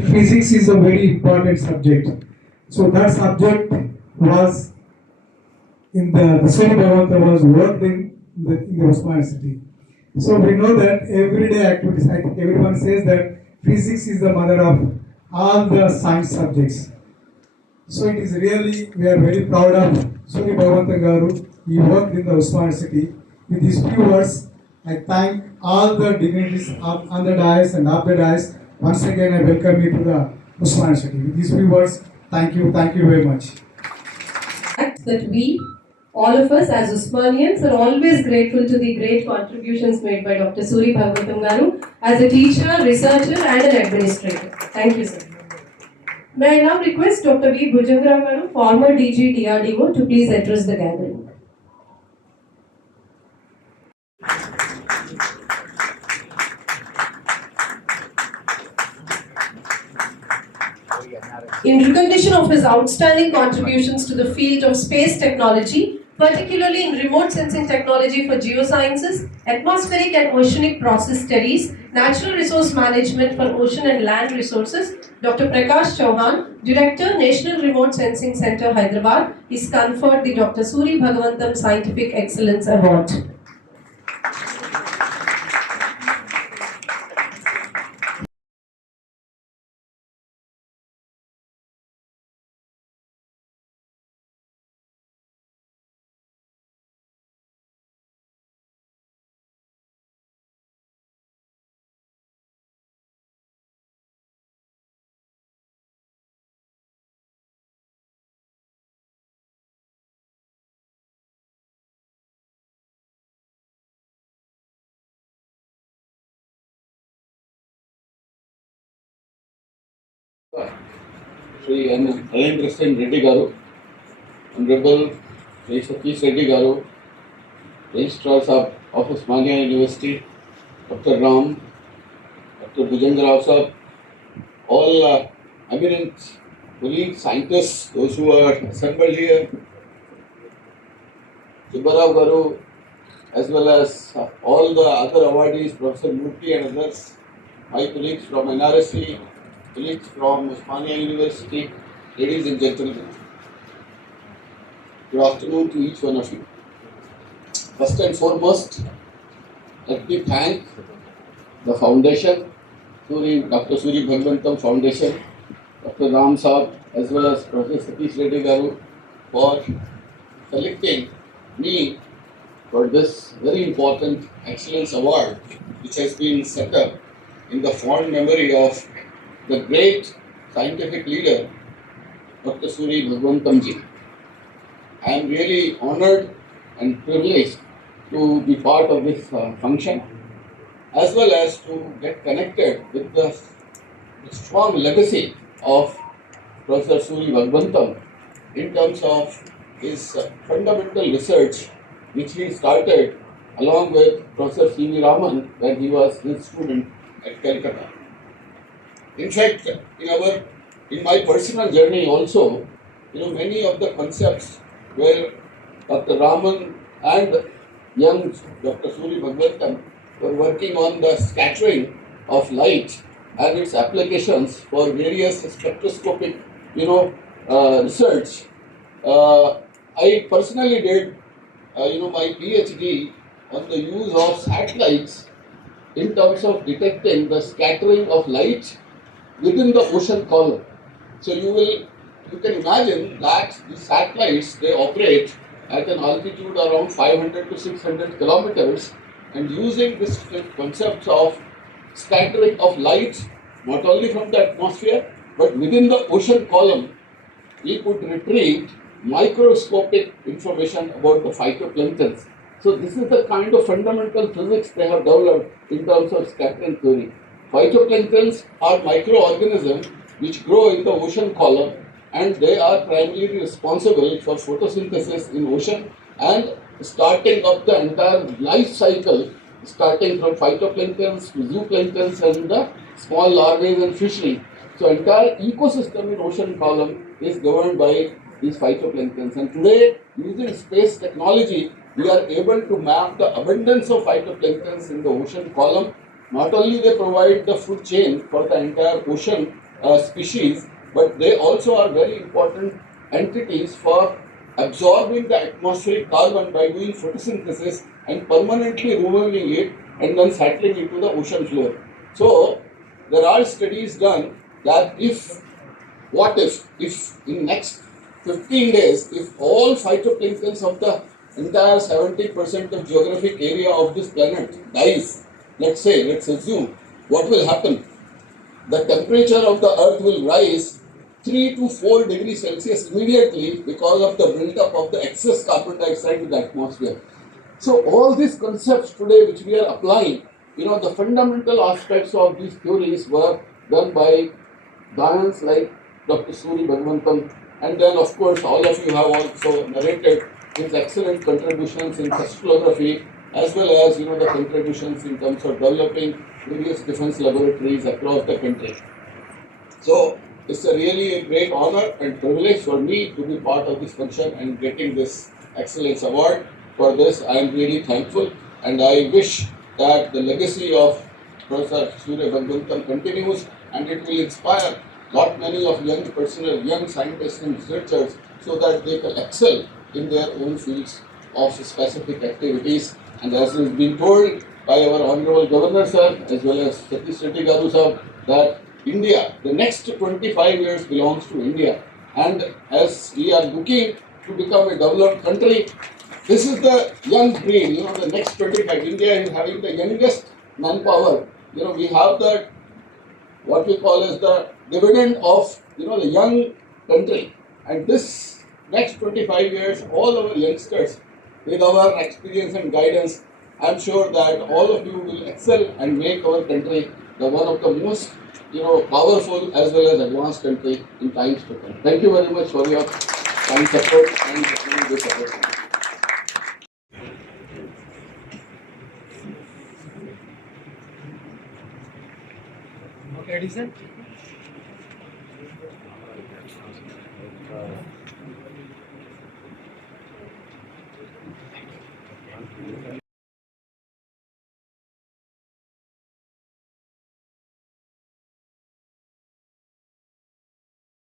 And physics is a very important subject. So that subject was in the SURI BHAGAVANTAM was worked in the Osman city. So we know that everyday activities, I think everyone says that physics is the mother of all the science subjects. So it is really, we are very proud of SURI BHAGAVANTAM Garu. He worked in the Osman city. With these few words, I thank all the dignitaries on the dais and off the dais. Once again, I welcome you to the Osman city. With these few words, thank you very much. That we, all of us as Usmanians, are always grateful to the great contributions made by Dr. SURI BHAGAVANTAM Garu as a teacher, researcher and an administrator. Thank you, sir. May I now request Dr. V. Bhujangarao Garu, former DG DRDO, to please address the gathering. In recognition of his outstanding contributions to the field of space technology, particularly in remote sensing technology for geosciences, atmospheric and oceanic process studies, natural resource management for ocean and land resources, Dr. Prakash Chouhan, Director, National Remote Sensing Center, Hyderabad, is conferred the Dr. SURI BHAGAVANTAM Scientific Excellence Award. Shri NRSC Reddy Garu, Honorable Shri Satish Reddy Garu, Registrars of Osmania University, Dr. Ram, Dr. Bhujangarao Sahab, all eminent colleagues, scientists, those who are assembled here, Subbarao Garu, as well as all the other awardees, Professor Murthy and others, my colleagues from NRSC, colleagues from Osmania University, ladies and gentlemen. Good afternoon to each one of you. First and foremost, let me thank the foundation, Dr. SURI BHAGAVANTAM Foundation, Dr. Ram Saab, as well as Professor Satish Reddy Garu, for selecting me for this very important Excellence Award, which has been set up in the fond memory of the great scientific leader, Dr. SURI BHAGAVANTAM ji. I am really honored and privileged to be part of this function, as well as to get connected with the strong legacy of Professor SURI BHAGAVANTAM in terms of his fundamental research, which he started along with Professor C.V. Raman when he was his student at Calcutta. In fact, in my personal journey also, many of the concepts where Dr. Raman and young Dr. SURI BHAGAVANTAM were working on the scattering of light and its applications for various spectroscopic, research. I personally did, my PhD on the use of satellites in terms of detecting the scattering of light within the ocean column. So you can imagine that the satellites, they operate at an altitude around 500 to 600 kilometers, and using this concept of scattering of light not only from the atmosphere but within the ocean column, we could retrieve microscopic information about the phytoplanktons. So this is the kind of fundamental physics they have developed in terms of scattering theory. Phytoplanktons are microorganisms which grow in the ocean column, and they are primarily responsible for photosynthesis in ocean and starting up the entire life cycle, starting from phytoplanktons to zooplanktons and the small larvae and fishery. So entire ecosystem in ocean column is governed by these phytoplanktons. And today, using space technology, we are able to map the abundance of phytoplanktons in the ocean column. Not only they provide the food chain for the entire ocean, species, but they also are very important entities for absorbing the atmospheric carbon by doing photosynthesis and permanently removing it and then settling into the ocean floor. So there are studies done that if in next 15 days, if all phytoplanktons of the entire 70% of geographic area of this planet dies, let's assume, what will happen? The temperature of the earth will rise 3 to 4 degrees Celsius immediately because of the build-up of the excess carbon dioxide in the atmosphere. So all these concepts today which we are applying, the fundamental aspects of these theories were done by giants like Dr. Suri Bhagavantam, and then of course all of you have also narrated his excellent contributions in crystallography as well as the contributions in terms of developing various defense laboratories across the country. So it's really a great honor and privilege for me to be part of this function and getting this excellence award. For this I am really thankful, and I wish that the legacy of Professor Surya Bhagavantam continues and it will inspire many of young scientists and researchers so that they can excel in their own fields of specific activities. And as is being told by our Honorable Governor Sir as well as Satish Reddy Garu Sir, that India, the next 25 years belongs to India, and as we are looking to become a developed country, this is the young breed, the next 25. India is having the youngest manpower. We have the what we call as the dividend of the young country, and this next 25 years, all our youngsters, with our experience and guidance, I am sure that all of you will excel and make our country the one of the most powerful as well as advanced country in times to come. Thank you very much for your kind support and this opportunity. Okay, Edison.